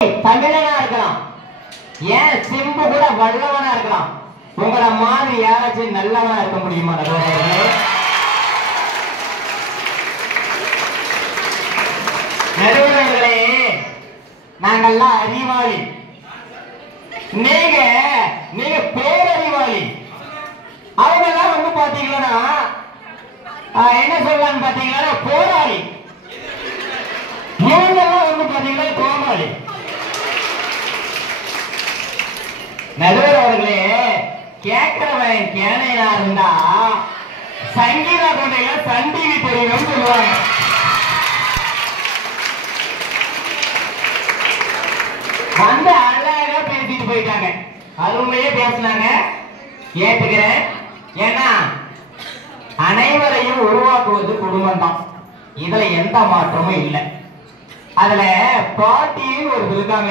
தமிழனா இருக்கலாம், ஏன் சிம்பு கூட வல்லவனா இருக்கலாம். உங்களை மாதிரி யாராச்சும் நல்லவனா இருக்க முடியுமா? நடுவர்களே, நாங்கெல்லாம் அறிவாளி, நீங்க நீங்க பேரறிவாளி. அவங்க எல்லாம் வந்து பாத்தீங்கன்னா என்ன சொல்லலாம்னு பாத்தீங்கன்னா போராளி. இவங்க எல்லாம் வந்து பாத்தீங்கன்னா கோமாளி. நடுவர் அவர்களே, கேட்கிறவன் கேனையா இருந்தா சங்கீதா கொண்டையில சன் டிவி தெரியும் சொல்லுவாங்க. வந்து அழகா பேசிட்டு போயிட்டாங்க, அருமையே பேசினாங்க, ஏத்துக்கிறேன். ஏன்னா அனைவரையும் உருவாக்குவது குடும்பம் தான், இதுல எந்த மாற்றமும் இல்லை. அதுல பாட்டின்னு ஒரு இருக்காங்க,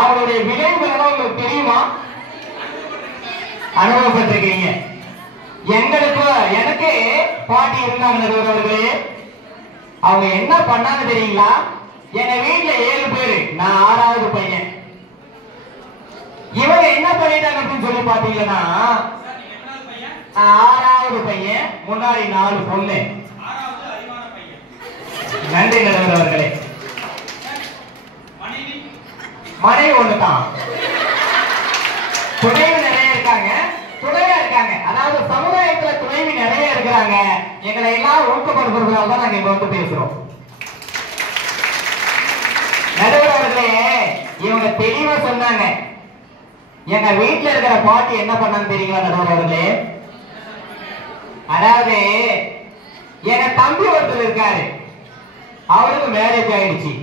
அவருடைய விளைவுகள் உங்களுக்கு தெரியுமா? அனுபவப்பட்டிருக்கீங்க. எனக்கு பாட்டி இருந்தாங்க அவர்களே. அவங்க என்ன பண்ணாங்க தெரியுங்களா? எங்க வீட்டுல 7 பேரு, நான் 6வது பையன். இவங்க என்ன பண்ணிட்டாங்க அப்படின்னு சொல்லி பாத்தீங்கன்னா, 6வது பையன், முன்னாடி 4 பொண்ணு. நன்றி நடுவர் அவர்களே. மனைவி ஒண்ணுதான், துணைவி நிறைய இருக்காங்க, துணையா இருக்காங்க. அதாவது சமுதாயத்துல துணைவி நிறைய இருக்கிறாங்க. எங்களை எல்லாம் ஊக்கப்படுத்துறதுனால தான் நாங்க இப்ப வந்து பேசுறோம். நடுவர் அவர்களே, இவங்க தெளிவா சொன்னாங்க. எங்க வீட்டுல இருக்கிற பாட்டி என்ன பண்ணான்னு தெரியுங்களா நடுவர் அவர்களே? அதாவது எங்க தம்பி ஒருத்தர் இருக்காரு, அவருக்கு மேரேஜ் ஆயிடுச்சு.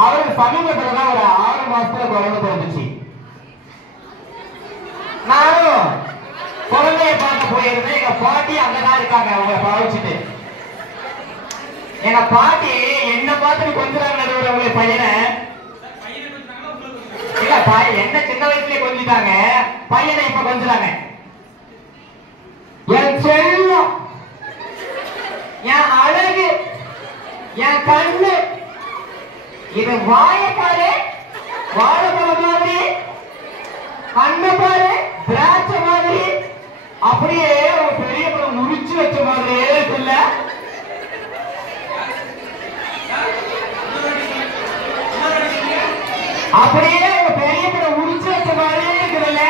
அவருக்கு சமீபத்துல தான் ஒரு 6 மாசத்துல குழந்தை பிறந்துச்சு. நானும் குழந்தைய பார்க்க போயிருந்தேன். எங்க பாட்டி அங்கதான் இருக்காங்க, அவங்க பாவிச்சுட்டு. எங்க பாட்டி என்ன பார்த்து கொஞ்சிட்டாங்க நடுவர் பையனை. இல்ல, என்ன சின்ன வயசுலயே கொஞ்சிட்டாங்க, பையனை இப்ப கொஞ்சிட்டாங்க. என் செல்லம், என் அழகு, என் கண்ணு, இது வாய பாரு வாழைப்பழம் மாதிரி, கண்ணு பாரு திராட்சை மாதிரி, அப்படியே ஒரு பெரிய பழம் முறிச்சு வச்ச மாதிரியே இருக்குல்ல. அப்படியே ஒரு பெரிய பழம் முறிச்சு வச்ச மாதிரியே இருக்குல்ல.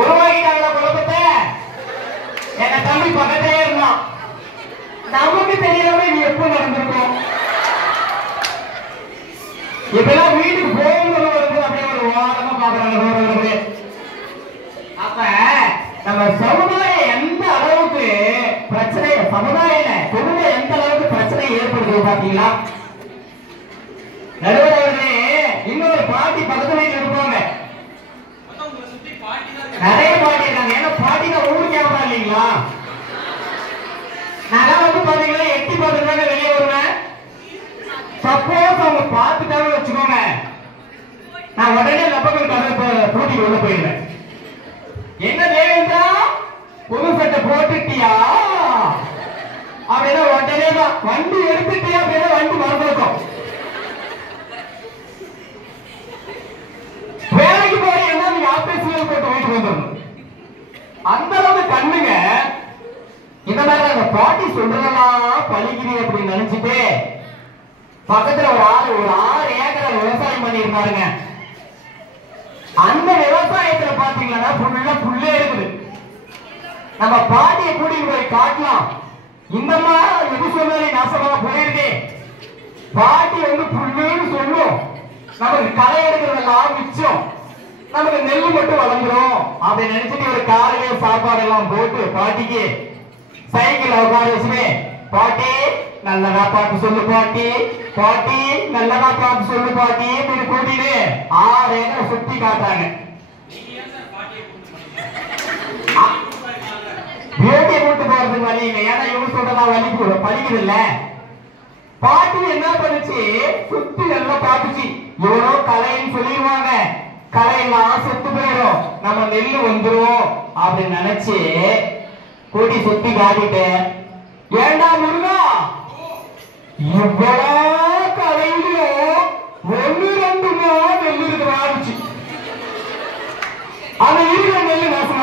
உருவாக்கிட்டாங்களா குழப்பத்தை? எங்க தம்பி பக்கத்திலே இருந்தான். நமக்கு தெரியாம நீ எப்ப நடந்திருக்கோம். இப்பெல்லாம் வீட்டுக்கு போகும்போது அப்படியே ஒரு வாரமா பாக்குறாங்க. அப்ப நம்ம சமுதாயம் எந்த அளவுக்கு பிரச்சனை, சமுதாயம் பொதுவாக எந்த அளவுக்கு பிரச்சனை ஏற்படுது பாத்தீங்களா? நடுவர்களே, இன்னொரு பாட்டி பக்கத்து வீட்டுல இருப்பாங்க, நிறைய பாட்டி இருக்காங்க. ஏன்னா பாட்டி தான் ஊருக்கு கேட்பா இல்லைங்களா? நான் வந்து பாத்தீங்கன்னா எட்டி பார்த்துட்டு வெளியே வருவேன். சப்போஸ் அவங்க பார்த்துட்டாங்க வச்சுக்கோங்க, நான் உடனே லப்பங்கள் கதை போட்டி உள்ள போயிடுவேன். என்ன தேவேந்திரா, புது சட்டை போட்டுட்டியா அப்படின்னா உடனே தான் வண்டி எடுத்துட்டியா அப்படின்னா வண்டி மறந்துருக்கும். வேலைக்கு போறீங்கன்னா நீங்க ஆபீஸ்ல போட்டு வீட்டுக்கு வந்துடணும். அந்த அளவுக்கு கண்ணுங்க. இந்த மாதிரி அந்த பாட்டி சொல்றதெல்லாம் பழிக்குது அப்படின்னு நினைச்சிட்டு பக்கத்துல ஒரு 6 ஏக்கர் விவசாயம் பண்ணி இருப்பாருங்க. அந்த விவசாயத்துல பாத்தீங்கன்னா ஃபுல்லா புல்லே இருக்குது. நம்ம பாட்டியை கூட்டிட்டு போய் காட்டலாம், இந்த மாதிரி எது சொன்னாலே நாசமா போயிருக்கு. பாட்டி வந்து புல்லுன்னு சொல்லும், நமக்கு களை எடுக்கிறதெல்லாம் மிச்சம், நமக்கு நெல்லு மட்டும் வளர்ந்துரும் அப்படின்னு நினைச்சிட்டு ஒரு காலையில சாப்பாடு எல்லாம் போட்டு பாட்டிக்கு சைக்கிள் உட்கார வச்சுமே, பாட்டி நல்லதா பாட்டு சொல்லு பாட்டி, பாட்டி நல்லதா பாட்டு சொல்லு பாட்டி அப்படின்னு கூட்டிட்டு 6 ஏக்கரை சுத்தி காட்டுறாங்க. வேட்டியை கூட்டு போறதுக்கு வழி இல்லை, ஏன்னா இவங்க சொல்றதா வலி பழிக்குது இல்ல. பாட்டி என்ன பண்ணுச்சு, சுத்தி நல்லா பாட்டுச்சு. எவ்வளோ கலைன்னு சொல்லிடுவாங்க, கலையெல்லாம் செத்து போயிடும், நம்ம நெல்லு வந்துரும் அப்படின்னு நினைச்சு கூட்டி சுத்தி காட்டிட்டு, ஏண்டா முருகா இவ்வளவு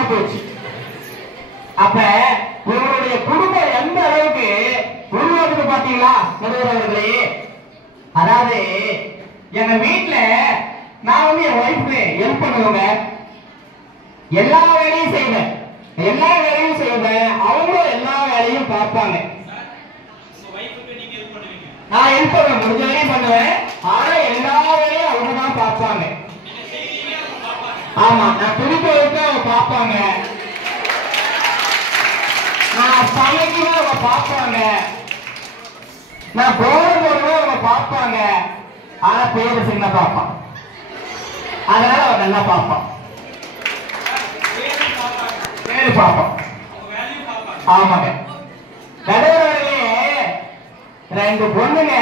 இல்லாம போச்சு. அப்ப இவருடைய குடும்பம் எந்த அளவுக்கு உருவாக்குது பாத்தீங்களா நடுவர்களே? அதாவது எங்க வீட்டுல நான் வந்து என் ஒய்ஃபுக்கு ஹெல்ப் பண்ணுவேங்க. எல்லா வேலையும் செய்வேன், அவங்களும் எல்லா வேலையும் பார்ப்பாங்க. நான் ஹெல்ப் பண்ணுவேன், முடிஞ்ச வரையும் பண்ணுவேன். ஆனா எல்லா வேலையும் அவங்க தான் பார்ப்பாங்க. ஆமா, நான் துணிக்க வைக்க அவங்க பார்ப்பாங்க, நான் சமைக்கவே அவங்க பார்ப்பாங்க, நான் போறவே அவங்க பார்ப்பாங்க. ஆனா பேரு சின்ன பாப்பா, அதனால அவன் நல்லா பார்ப்பான், பேரு பார்ப்பான். ஆமாங்க நடுவர்களே, 2 பொண்ணுங்க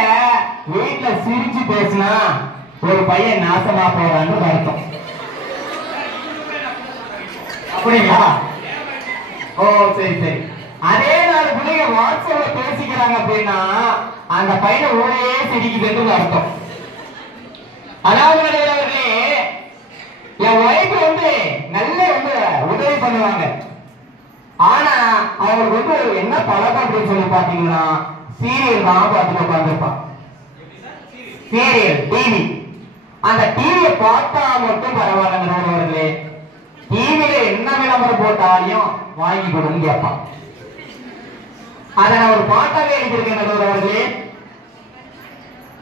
வீட்டுல சிரிச்சு பேசினா ஒரு பையன் நாசமா போறான்னு அர்த்தம். அப்படிங்களா? ஓ சரி சரி. அதே 4 பிள்ளைங்க வாட்ஸ்அப்ல பேசிக்கிறாங்க அப்படின்னா அந்த பையனை ஊரையே சிரிக்குதுன்னு அர்த்தம். அதாவது நடுவர்களே, என் ஒய்ஃப் வந்து நல்ல வந்து உதவி பண்ணுவாங்க. ஆனா அவங்களுக்கு வந்து என்ன பழக்கம் அப்படின்னு சொல்லி பாத்தீங்கன்னா சீரியல் தான் பார்த்துட்டு உட்காந்துருப்பான். சீரியல் டிவி, அந்த டிவியை பார்த்தா மட்டும் பரவாயில்ல நடுவர்களே, டிவியில என்ன விளம்பரம் போட்டாலையும் வாங்கி கொடுன்னு கேட்பான். அதை நான் ஒரு பாட்டாவே எழுதியிருக்கேன் நடுவர்களே.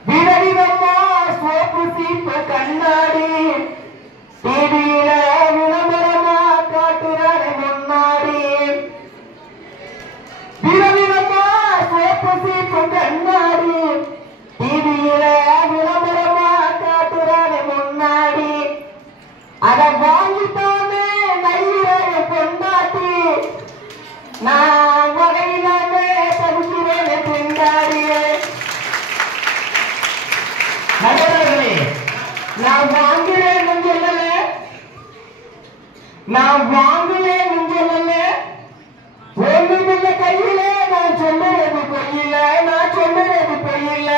விதவிதமா சோப்பு சீப்பு கண்ணாடி டிவியில விளம்பரமா காட்டுறாரு முன்னாடி. விதவிதமா சோப்பு சீப்பு கண்ணாடி டிவியில விளம்பரமா காட்டுறாரு முன்னாடி. அத வாங்கிட்டானே நையிற பொண்டாட்டி, நான் வகையிலாமே தடுக்கிறேன் பின்னாடியே. நடுவர்களே, நான் வாங்கினேன் சொல்லல, ஒண்ணுமில்ல கையில, நான் சொல்லுறது பொய்யில்ல.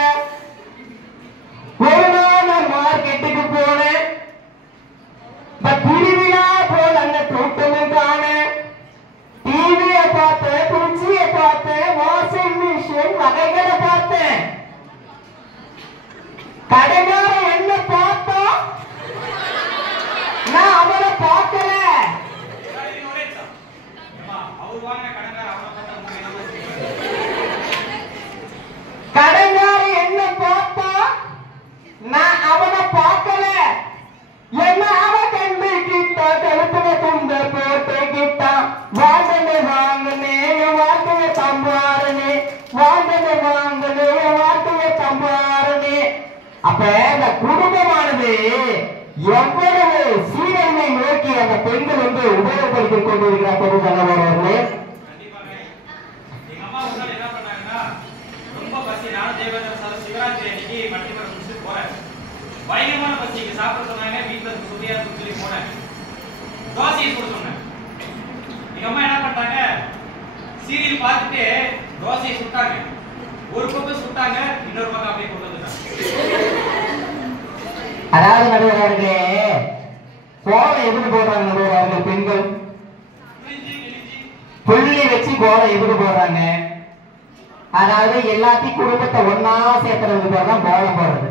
ஒரு நாள் நான் மார்க்கெட்டுக்கு போனேன், திருவிழா போல அந்த கூட்டமும் காண. டிவியை பார்த்தேன், குச்சியை பார்த்தேன், வாஷிங் மிஷின் வகைகளை பார்த்தேன். கடைக்கார என்ன பார்த்தா நான் அவனை பார்க்கல. கடைக்கார என்ன பார்த்தா நான் அவனை பார்க்கல. என்ன அவன் கண்டு கிட்ட கழுத்துல துண்ட போட்டு கிட்டா வாங்கனே வாழ்க்கைய தம்பாரனே, வாழ்க்கைய தம்பாரனே. அப்ப இந்த குடும்பமானது எவ்வளவு சீரழிவை நோக்கி அந்த பெண்கள் வந்து உபயோகப்படுத்திக் கொண்டிருக்கிறார் பொருளாதாரர்களே. பயங்கரமான பசிக்கு சாப்பிட சொன்னாங்க, வீட்டுல சுதியா சொல்லி போனேன், தோசையை சுட சொன்னேன். எங்க அம்மா என்ன பண்ணாங்க, சீரியல் பார்த்துட்டு தோசையை சுட்டாங்க. ஒரு பக்கம் சுட்டாங்க, இன்னொரு பக்கம் அப்படியே கொண்டு வந்துட்டாங்க. அதாவது நடுவர்களே, கோலை எதுக்கு போடுறாங்க நடுவர்கள்? பெண்கள் புள்ளி வச்சு கோலை எதுக்கு போடுறாங்க? அதாவது எல்லாத்தையும் குடும்பத்தை ஒன்னா சேர்த்துறதுக்கு பேர் தான் கோலம் போடுறது.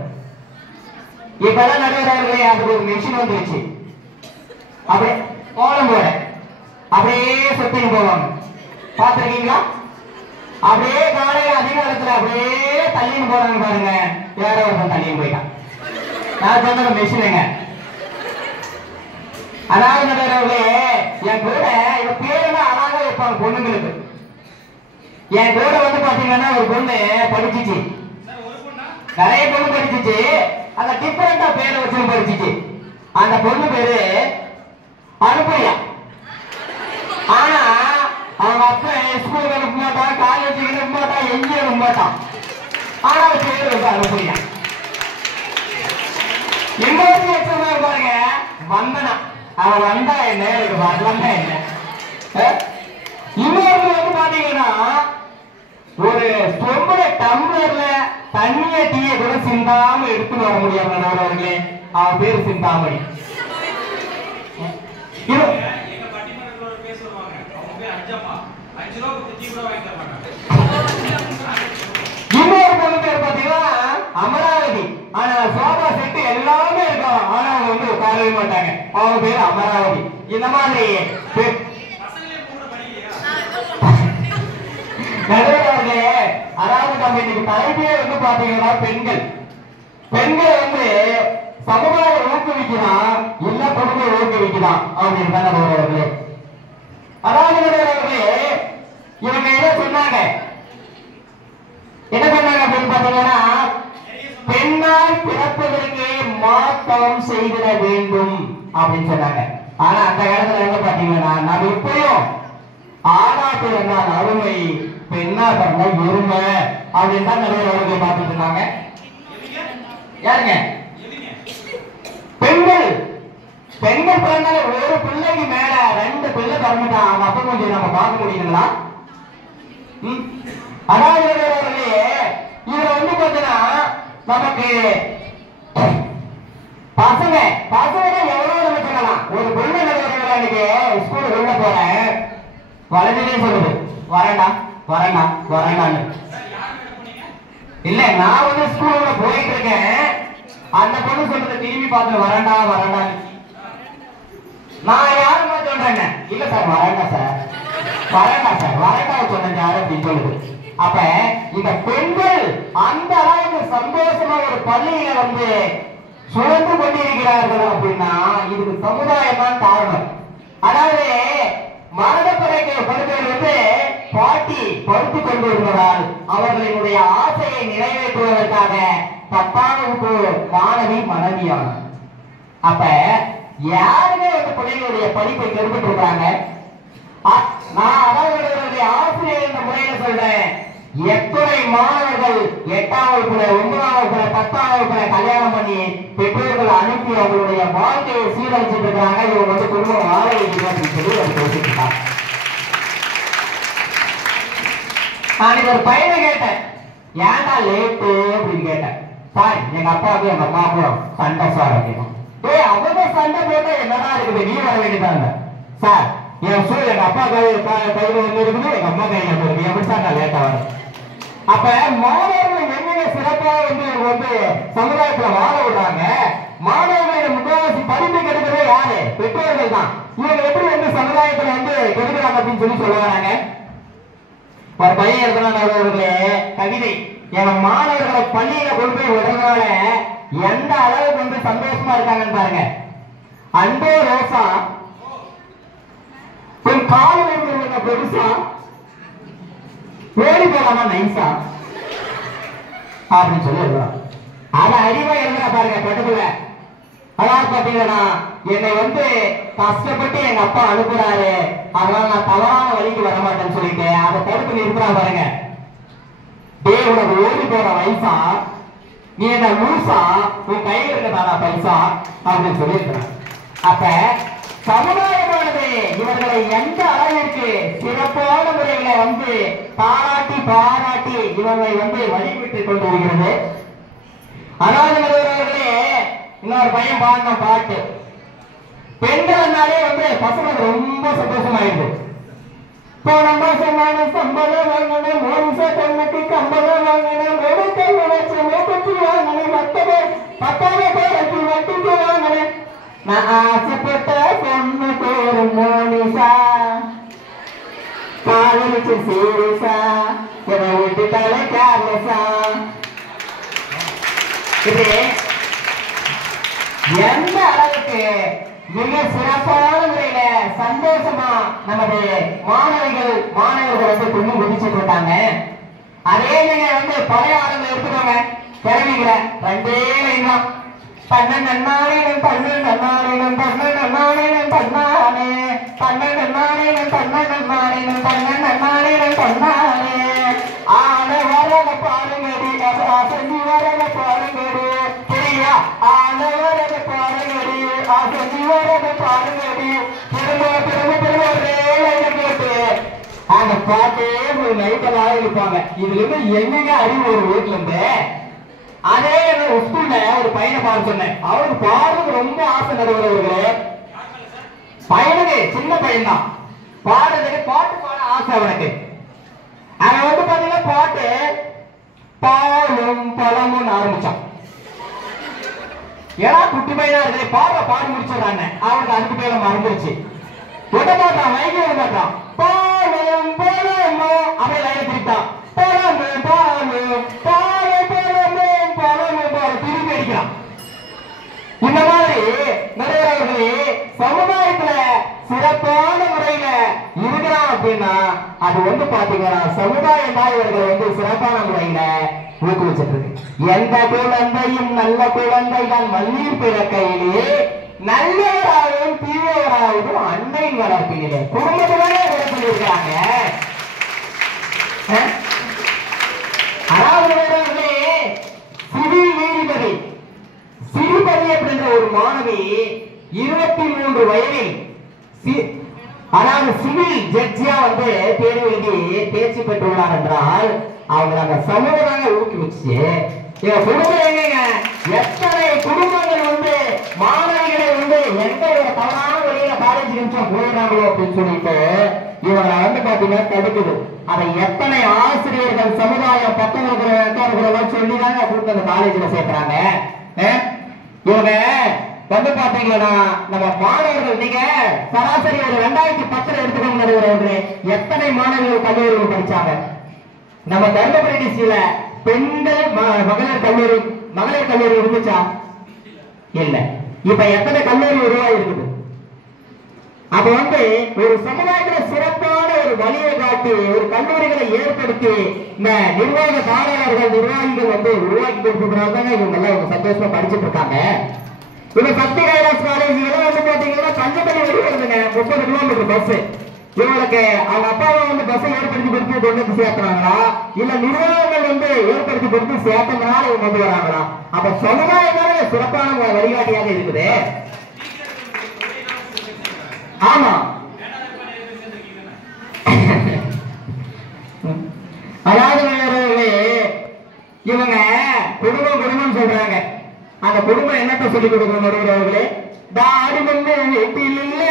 இப்பதான் நடுவர்களே அதுக்கு ஒரு மிஷின் வந்துருச்சு, அப்படியே கோலம் போட அப்படியே சுத்தின்னு போவாங்க, பாத்துருக்கீங்களா? அப்படியே காலையில அதிகாலத்துல அப்படியே தள்ளின்னு போறாங்க பாருங்க. வேற ஒருத்தன் தள்ளின்னு போயிட்டான். நான் சொன்ன மிஷினுங்க. அதாவது நடுவர்களே, என் கூட இவ பேரெல்லாம் அழகா வைப்பாங்க பொண்ணுங்களுக்கு. என் கூட வந்து பாத்தீங்கன்னா ஒரு பொண்ணு படிச்சிச்சு, நிறைய பொண்ணு படிச்சிச்சு, அந்த டிஃபரெண்டா பேரை வச்சு படிச்சிச்சு. அந்த பொண்ணு பேரு அனுப்பையா. ஆனா அவங்க அப்பா ஸ்கூலுக்கு அனுப்ப மாட்டான், காலேஜுக்கு அனுப்ப மாட்டான், எங்கேயும் அனுப்ப மாட்டான். ஆனா பேரு வந்து அனுப்பையா. இன்னொரு எக்ஸாம் பாருங்க, வந்தனா அவன் வந்தா என்ன, வரலன்னா என்ன. இன்னொரு வந்து பாத்தீங்கன்னா ஒரு சொம்புல டம்ளர்ல தண்ணிய டீயை கூட சிந்தாம எடுத்துட்டு வர முடியாது நடுவர்களே. அவன் பேரு சிந்தாமணி. கூட வாங்கி தர மாட்டாங்க. இன்னொரு பொண்ணு பேர் பாத்தீங்கன்னா அமராவதி. ஆனா சோபா செட்டு எல்லாமே இருக்கும். ஆனா அவங்க வந்து உட்காரவே மாட்டாங்க. அவங்க பேரு அமராவதி. இந்த மாதிரி பசங்களே கூட படிக்கலையா? நடுவர்களே, அதாவது நம்ம இன்னைக்கு தலைப்பே வந்து பாத்தீங்கன்னா பெண்கள். பெண்கள் வந்து சமுதாயம் ஊக்குவிக்கலாம் இல்ல குடும்பம் ஊக்குவிக்கலாம் அப்படின்னு தான் நடுவர்களே. அதாவது நடுவர்களே, இவங்க என்ன சொன்னாங்க அப்படின்னு பாத்தீங்கன்னா, பெண்ணால் பிறப்பதற்கே மாற்றம் செய்திட வேண்டும் அப்படின்னு சொன்னாங்க. ஆனா அந்த காலத்துல என்ன பாத்தீங்கன்னா, நம்ம இப்பயும் ஆணா பிறந்தால் அருமை, பெண்ணா பிறந்தால் எருமை அப்படின்னு தான் நிறைய உலகை பார்த்துட்டு இருந்தாங்க. யாருங்க? பெண்கள். பெண்கள் பிறந்தால ஒரு பிள்ளைக்கு மேல 2 பிள்ளை பிறந்துட்டா அவங்க அப்ப கொஞ்சம் நம்ம பார்க்க முடியுங்களா? அதாவது இதுல வந்து பாத்தீங்கன்னா நமக்கு பசங்க எவ்வளவு நம்ம சொல்லலாம். ஒரு பிள்ளை இன்னைக்கு ஸ்கூல் உள்ள போறேன், வளர்ந்ததே சொல்லுது வரேண்டான்னு. இல்ல, நான் வந்து ஸ்கூல்ல போயிட்டு இருக்கேன், அந்த பொண்ணு சொல்றது திரும்பி பார்த்து வரேண்டான்னு. நான் யாருமா சொல்றேங்க? இல்ல சார் வரேண்டா சொன்னேன் யாரு அப்படின்னு சொல்லுது. அப்ப இந்த பெண்கள் அந்த அளவுக்கு சந்தோஷமா ஒரு பள்ளியில வந்து சுழன்று கொண்டிருக்கிறார்கள் அப்படின்னா இதுக்கு சமுதாயம் தான் காரணம். அதாவது மரணப்படைக்கு படுக்கையில் வந்து பாட்டி படுத்துக் கொண்டிருந்ததால் அவர்களினுடைய ஆசையை நிறைவேற்றுவதற்காக 10ஆம் வகுப்பு மாணவி மனைவியானார். அப்ப யாருமே வந்து பிள்ளைகளுடைய படிப்பை கெடுத்துட்டு இருக்காங்க. நான் அவர்களுடைய ஆசிரியர் என்ற முறையில சொல்றேன், எத்தனை மாணவர்கள் 8ஆம் வகுப்புல 9ஆம் வகுப்புல 10ஆம் வகுப்புல கல்யாணம் பண்ணி பெற்றோர்கள் அனுப்பி அவங்களுடைய வாழ்க்கையை சீரழிச்சிட்டு இருக்காங்க. இவங்க வந்து குடும்பம் வாழ அப்படின்னு சொல்லி அவர் பேசிட்டு இருக்காங்க. நான் ஒரு பையனை கேட்டேன், ஏன்டா லேட்டு அப்படின்னு கேட்டேன். சார் எங்க அப்பாவுக்கு எங்க அம்மாவுக்கும் சண்டை சார் அப்படின்னு. அவங்க சண்டை போட்டா என்னடா இருக்குது, நீ வர வேண்டியதாங்க. சார் என் சூழல் எங்க அப்பா கையில ஒண்ணு இருக்குது, எங்க அம்மா கையில ஒண்ணு இருக்குது, எப்படி சார் நான் லேட்டா வரேன்? அப்ப மாணவர்கள் என்னென்ன சிறப்பாக வந்து சமுதாயத்துல வாழ விடுறாங்க. மாணவர்களின் முக்காவாசி படிப்பு கெடுக்கிறதே யாரு? பெற்றோர்கள் தான். இவங்க எப்படி வந்து சமுதாயத்துல வந்து கெடுக்கிறாங்க அப்படின்னு சொல்லி சொல்ல வராங்க. ஒரு பையன் இருக்கிறார்களே கவிதை, எங்க மாணவர்களை பள்ளியில கொண்டு போய் விடுறதுனால எந்த அளவுக்கு வந்து சந்தோஷமா இருக்காங்கன்னு பாருங்க. அன்பே ரோசா ஒரு கால் வந்து பெருசா ஓடி போலாமா நைசா அப்படின்னு சொல்லி எழுதுறான். அத அறிவா எழுதுற பாருங்க பட்டுக்குள்ள. அதாவது பாத்தீங்கன்னா, என்னை வந்து கஷ்டப்பட்டு எங்க அப்பா அனுப்புறாரு, அதனால நான் தவறான வழிக்கு வர மாட்டேன்னு சொல்லிட்டு அதை தடுப்பு நிறுத்துறா பாருங்க. உனக்கு ஓடி போற வயசா, நீ என்ன லூசா, உன் கையில் இருக்கதானா பைசா அப்படின்னு சொல்லி இருக்கிறான். அப்ப சமுதாயமானது இவர்களை எந்த அளவிற்கு சிறப்பான முறையில வந்து பாராட்டி இவர்களை வந்து வழிபட்டு கொண்டு வருகிறது. அதாவது அவர்களே, இன்னொரு பையன் பாடின பாட்டு, பெண்கள்னாலே வந்து பசங்களுக்கு ரொம்ப சந்தோஷமாயிருக்கு. போன மாசம் நான் சம்பளம் வாங்கினேன், 3 பொண்ணுக்கு கம்பளம் வாங்கினேன், 3 கண்ணு வச்சு மூக்குத்தி வாங்கினேன், 10 பேருக்கு வட்டிக்கு வாங்கினேன். நான் ஆசைப்பட்ட பொண்ணு பேரு மோனிசா, காதலிச்சு சீரியஸா, என்னை விட்டுட்டாலே கேர்லெஸ்ஸா. இது எந்த அளவுக்கு மிக சிறப்பான முறையில சந்தோஷமா நமது மாணவர்கள் வந்து துணி குதிச்சுட்டு இருக்காங்க. அதே நீங்க வந்து பழைய ஆளுங்க எடுத்துக்கோங்க, கிளம்பிக்கிற 2 லைன் தான். தன்னன் ஆன வரத பாருங்கடி, அசஞ்சி வரத பாருங்கடி, சரியா? ஆன வரத பாருங்கடி, அசஞ்சி வரத பாருங்கடி, திரும்ப கேட்டு அந்த பாட்டே ஒரு நைட்டெல்லாம் இருப்பாங்க. இதுல இருந்து எங்கெங்க அறிவு ஒரு வீட்டுல இருந்து. அதே ஸ்கூல்ல ஒரு பையனை பாட சொன்னேன், அவருக்கு பாடுறதுக்கு ரொம்ப ஆசை நடுவர்களே. பையனுக்கு சின்ன பையன் தான், பாடுறதுக்கு பாட்டு பாட ஆசை அவனுக்கு. அவன் வந்து பாத்தீங்கன்னா பாட்டு பாலும் பழமும் ஆரம்பிச்சான். ஏன்னா குட்டி பையனா இருக்கு பாடி முடிச்சிடறாங்க. அவனுக்கு அதுக்கு பேர மறந்துருச்சு. விட மாட்டான், வைக்க விட மாட்டான். பாலும் பழமும் அப்படியே லைனை திருட்டான். பழமும் பாலும் பாலும் பழமும் பழமும் பாலும் திருப்பி அடிக்கிறான். இந்த மாதிரி நிறைய சமுதாயத்துல சிறப்பான முறையில இருக்கிறான் அப்படின்னா அது வந்து பாத்தீங்கன்னா சமுதாயம் தான் இவர்களை வந்து சிறப்பான முறையில ஊக்குவிச்சிட்டு இருக்கு. எந்த குழந்தையும் நல்ல குழந்தை தான் மண்ணீர் பிறக்கையிலே நல்லவராகவும் தீவிரவராகவும் அன்னையின் வளர்ப்பிலே குடும்பத்திலே சொல்லியிருக்காங்க. அதாவது சிவில் நீதிபதி சிறுபதி அப்படின்ற ஒரு மாணவி 23 வயதில் அதாவது சிவில் ஜட்ஜியா வந்து தேர்வு எழுதி தேர்ச்சி பெற்றுள்ளார் என்றால் அவங்க அந்த சமூகமாக ஊக்குவிச்சு இவங்க குடும்பம் எங்க எத்தனை குடும்பங்கள் வந்து மாணவிகளை வந்து எந்த ஒரு தவறான வழியில காலேஜ் நிமிஷம் போயிடுறாங்களோ அப்படின்னு சொல்லிட்டு இவங்களை வந்து பாத்தீங்கன்னா தடுக்குது. அதை எத்தனை ஆசிரியர்கள் சமுதாயம் பத்தவர்கள் சொல்லிதாங்க கூட்டு அந்த காலேஜ்ல சேர்க்கிறாங்க. இவங்க வந்து பாத்தீங்கன்னா நம்ம மாணவர்கள் நீங்க சராசரி ஒரு 2010 எடுத்துக்கோங்க. எத்தனை மாணவர்கள் கல்லூரிகள் படிச்சாங்க? நம்ம தர்மபுரி டிஸ்ட்ரிக்ட்ல பெண்கள் மகளிர் கல்லூரி இருந்துச்சா? இல்ல. இப்ப எத்தனை கல்லூரி உருவாகி இருக்குது? அப்ப வந்து ஒரு சமுதாயத்துல சிறப்பான ஒரு வழியை காட்டி ஒரு கல்லூரிகளை ஏற்படுத்தி இந்த நிர்வாக தாராளர்கள் நிர்வாகிகள் வந்து உருவாக்கி கொடுத்துக்கிறாங்க. இவங்க எல்லாம் சந்தோஷமா படிச்சுட்டு இருக்காங்க. இப்ப சக்தி கைலாஸ் காலேஜ் வந்து பாத்தீங்கன்னா கஞ்சப்பள்ளி வழி வருதுங்க. 30 கிலோமீட்டர் பஸ். இவங்களுக்கு அவங்க அப்பாவை வந்து பஸ்ஸை ஏற்படுத்தி கொடுத்து கொண்டு சேர்த்துறாங்களா இல்ல நிர்வாகங்கள் வந்து ஏற்படுத்தி கொடுத்து சேர்த்ததுனால இவங்க கொண்டு வராங்களா? அப்ப சமுதாயமான சிறப்பான வழிகாட்டியாக இருக்குது. ஆமா, அதாவது இவங்க குடும்பம் சொல்றாங்க. அந்த குடும்பம் என்னத்த சொல்லி கொடுக்கணும் நடுவர்களே? தாடி வந்து வீட்டில் இல்ல,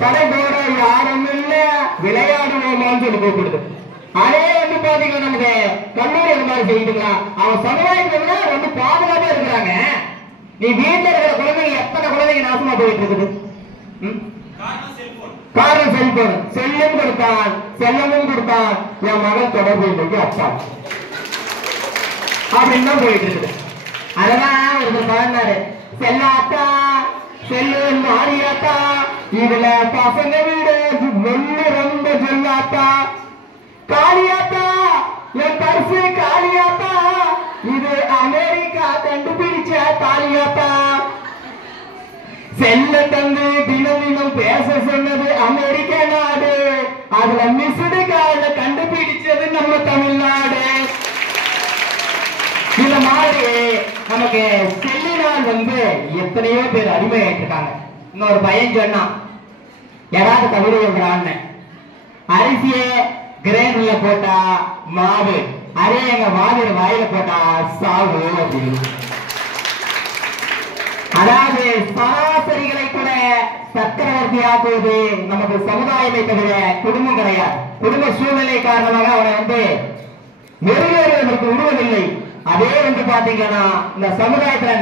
கடை போட யாரும் இல்ல, விளையாடுவோமான்னு சொல்லி கூப்பிடுது. அதே வந்து பாத்தீங்கன்னா நமக்கு கல்லூரி அந்த மாதிரி செய்யுதுங்களா? அவன் சமுதாயத்துல வந்து பாதுகாப்பா இருக்கிறாங்க. நீ வீட்டுல இருக்கிற குழந்தைங்க எத்தனை குழந்தைங்க நாசமா போயிட்டு இருக்குது? காரணம் செல்போன். செல்லமும் கொடுத்தான் என் மகள் தொடர்பு இன்றைக்கு அப்பா அப்படின்னு தான் போயிட்டு இருக்குது. அததான் ஒரு பாடினாரு, செல்லாத்தா செல்லு மாறியாத்தா இதுல பசங்க வீடு ஒண்ணு ரொம்ப சொல்லாத்தா, காளியாத்தா என் பரிசு காளியாத்தா இது அமெரிக்கா கண்டுபிடிச்ச தாலியாத்தா, செல்ல தந்து தினம் பேச சொன்னது அமெரிக்க நாடு, அதுல மிஸ்டு கால கண்டுபிடிச்சது நம்ம தமிழ்நாடு. இந்த மாதிரி நமக்கு செல்லினால் வந்து எத்தனையோ பேர் அடிமையாயிட்டு இருக்காங்க. இன்னொரு பையன் சொன்னான், யாராவது கவிதை எழுதுறான்னு, அரிசியே கிரைண்டர்ல போட்டா மாவு, அரே எங்க மாதிரி வாயில போட்டா சாவு அப்படின்னு. அதாவது சராசரிகளை கூட சக்கரவர்த்தி ஆக்குவது நமக்கு சமுதாயத்தை தவிர குடும்பம் கிடையாது. குடும்ப சூழ்நிலை காரணமாக அவனை வந்து நிறைவேறுவதற்கு விடுவதில்லை. அதே வந்து பாத்தீங்கன்னா இந்த சமுதாயத்துல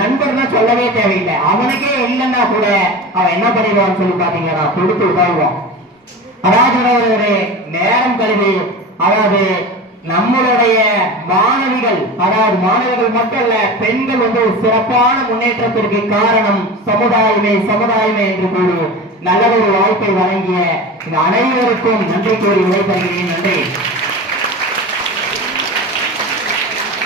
நண்பர்னா சொல்லவே தேவையில்லை. அவனுக்கே இல்லைன்னா கூட அவன் என்ன பண்ணிடுவான்னு சொல்லி பாத்தீங்கன்னா கொடுத்து உதவுவான். அதாவது ஒரு நேரம் கருதி அதாவது நம்மளுடைய மாணவிகள், அதாவது மாணவிகள் மட்டும் இல்ல பெண்கள் வந்து ஒரு சிறப்பான முன்னேற்றத்திற்கு காரணம் சமுதாயமே என்று கூறி நல்ல ஒரு வாய்ப்பை வழங்கிய இந்த அனைவருக்கும் நன்றி கூறி விடைபெறுகிறேன். நன்றி.